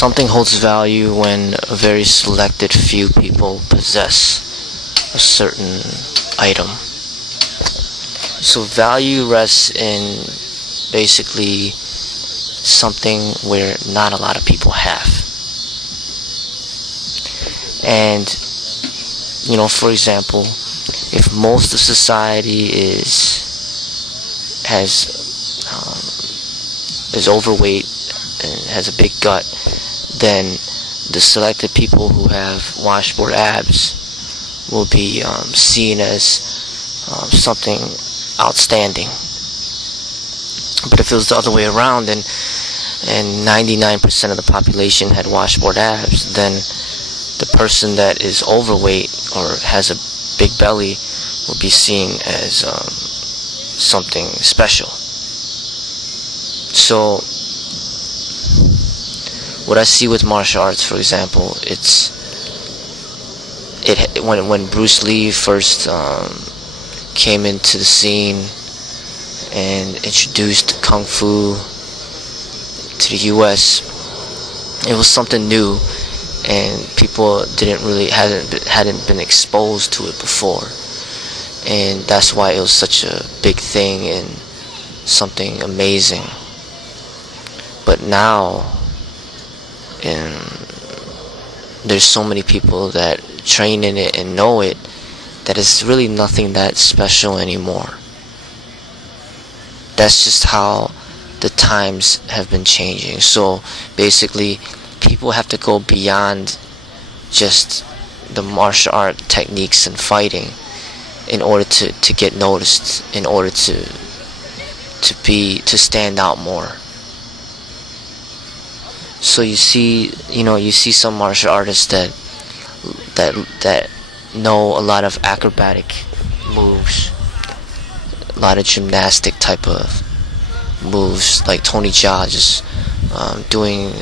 Something holds value when a very selected few people possess a certain item. So value rests in basically something where not a lot of people have. And, for example, if most of society is overweight and has a big gut, then the selected people who have washboard abs will be seen as something outstanding. But if it was the other way around and 99% of the population had washboard abs, then the person that is overweight or has a big belly will be seen as something special. So what I see with martial arts, for example, when Bruce Lee first came into the scene and introduced Kung Fu to the US, it was something new, and people hadn't been exposed to it before, and that's why it was such a big thing and something amazing. But now, there's so many people that train in it and know it, that it's really nothing that special anymore. That's just how the times have been changing. So basically, people have to go beyond just the martial art techniques and fighting in order to get noticed, in order to stand out more. So you see some martial artists that know a lot of acrobatic moves, a lot of gymnastic type of moves, like Tony Jaa, just doing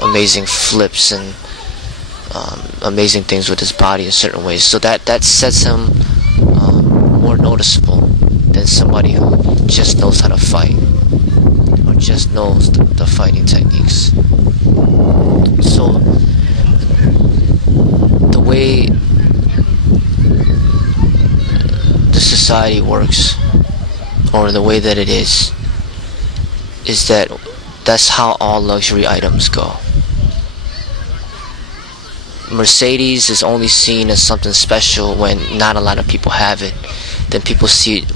amazing flips and amazing things with his body in certain ways. So that sets him more noticeable than somebody who just knows how to fight or just knows the fighting techniques. So the way the society works, or the way that it is that that's how all luxury items go. Mercedes is only seen as something special when not a lot of people have it. Then people see it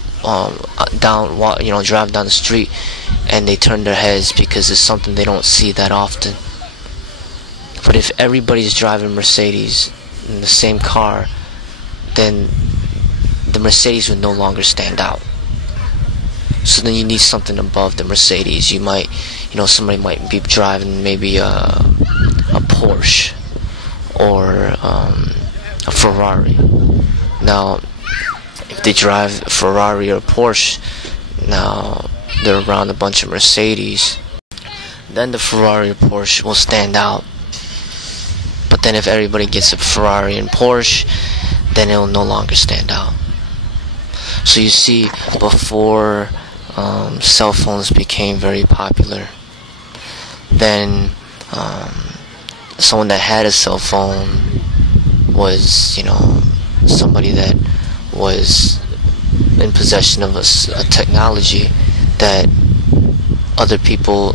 drive down the street, and they turn their heads because it's something they don't see that often. But if everybody's driving Mercedes in the same car, then the Mercedes would no longer stand out. So then you need something above the Mercedes. You might, somebody might be driving maybe a Porsche or a Ferrari. Now, if they drive a Ferrari or a Porsche, now they're around a bunch of Mercedes, then the Ferrari or Porsche will stand out. But then if everybody gets a Ferrari and Porsche, then it will no longer stand out. So you see, before cell phones became very popular, then someone that had a cell phone was, somebody that was in possession of a technology that other people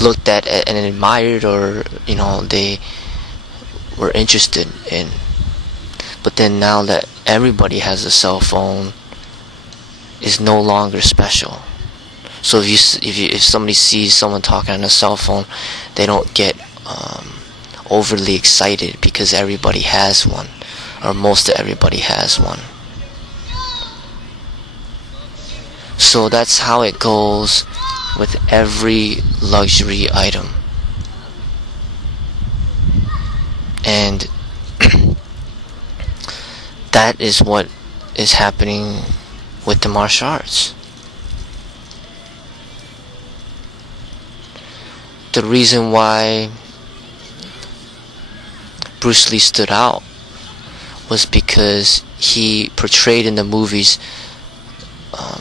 looked at and admired, or they were interested in. But then now that everybody has a cell phone, is no longer special. So if somebody sees someone talking on a cell phone, they don't get overly excited because everybody has one, or most of everybody has one. So that's how it goes with every luxury item. And that is what is happening with the martial arts. The reason why Bruce Lee stood out was because he portrayed in the movies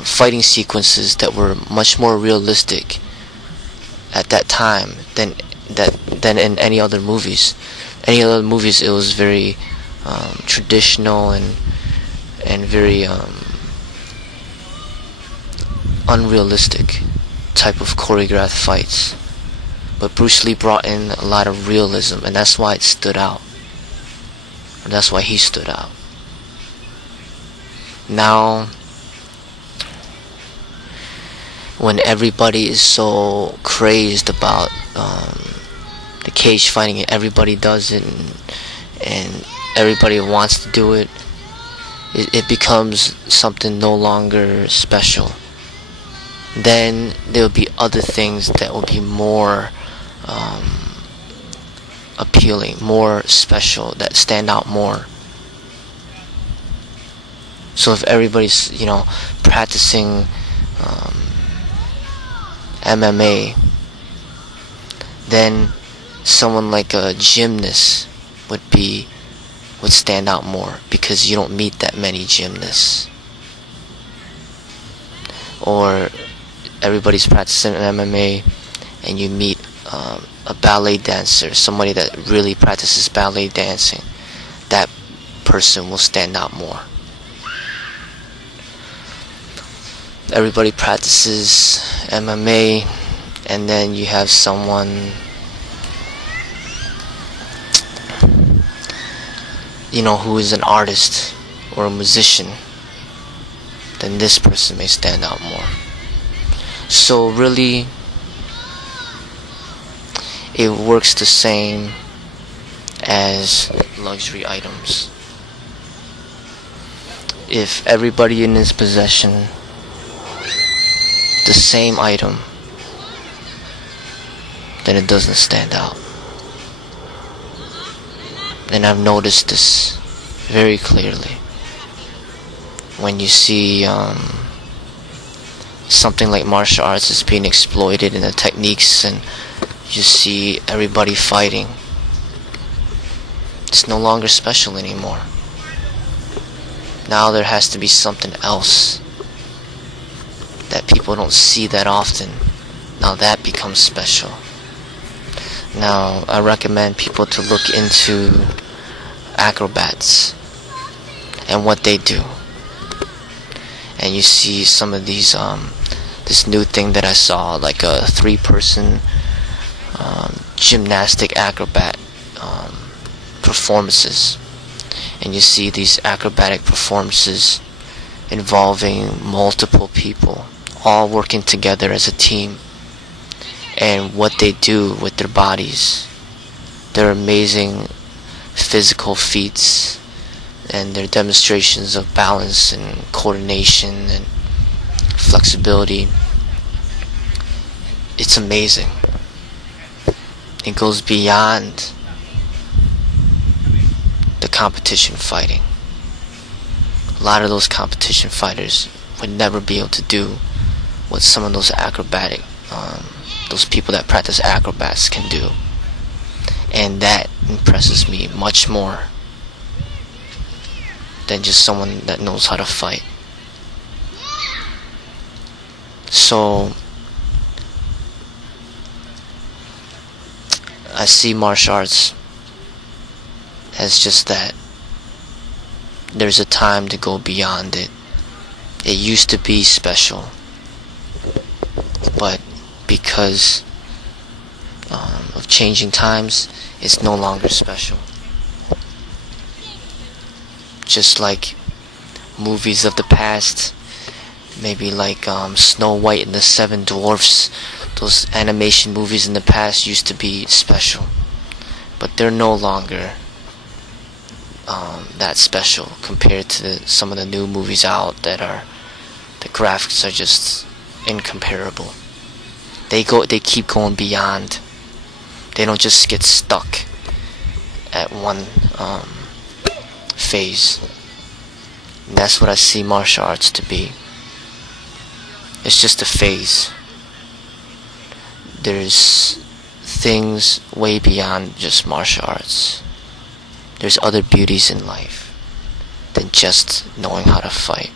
fighting sequences that were much more realistic at that time than in any other movies. Any other movies, it was very traditional and very unrealistic type of choreographed fights. But Bruce Lee brought in a lot of realism, and that's why it stood out. Or that's why he stood out. Now, when everybody is so crazed about the cage fighting, and everybody does it, and everybody wants to do it, it becomes something no longer special. Then there will be other things that will be more appealing, more special, that stand out more. So if everybody's, practicing MMA, then someone like a gymnast would stand out more, because you don't meet that many gymnasts. Or everybody's practicing MMA and you meet a ballet dancer, somebody that really practices ballet dancing, that person will stand out more. Everybody practices MMA, and then you have someone, who is an artist or a musician, then this person may stand out more. So really, it works the same as luxury items. If everybody in his possession the same item, then it doesn't stand out. And I've noticed this very clearly. When you see something like martial arts is being exploited in the techniques, and you see everybody fighting, it's no longer special anymore. Now there has to be something else that people don't see that often. Now that becomes special. Now I recommend people to look into acrobats and what they do. And you see some of these this new thing that I saw, like a 3-person gymnastic acrobat performances. And you see these acrobatic performances involving multiple people all working together as a team, and what they do with their bodies, their amazing physical feats, and their demonstrations of balance and coordination and flexibility. It's amazing. It goes beyond the competition fighting. A lot of those competition fighters would never be able to do what some of those acrobatic, those people that practice acrobats can do. And that impresses me much more than just someone that knows how to fight. So I see martial arts as just that. There's a time to go beyond it. It used to be special, but because of changing times, it's no longer special. Just like movies of the past, maybe like Snow White and the Seven Dwarfs, those animation movies in the past used to be special, but they're no longer that special compared to some of the new movies out that the graphics are just incomparable. They keep going beyond. They don't just get stuck at one phase. And that's what I see martial arts to be. It's just a phase. There's things way beyond just martial arts. There's other beauties in life than just knowing how to fight.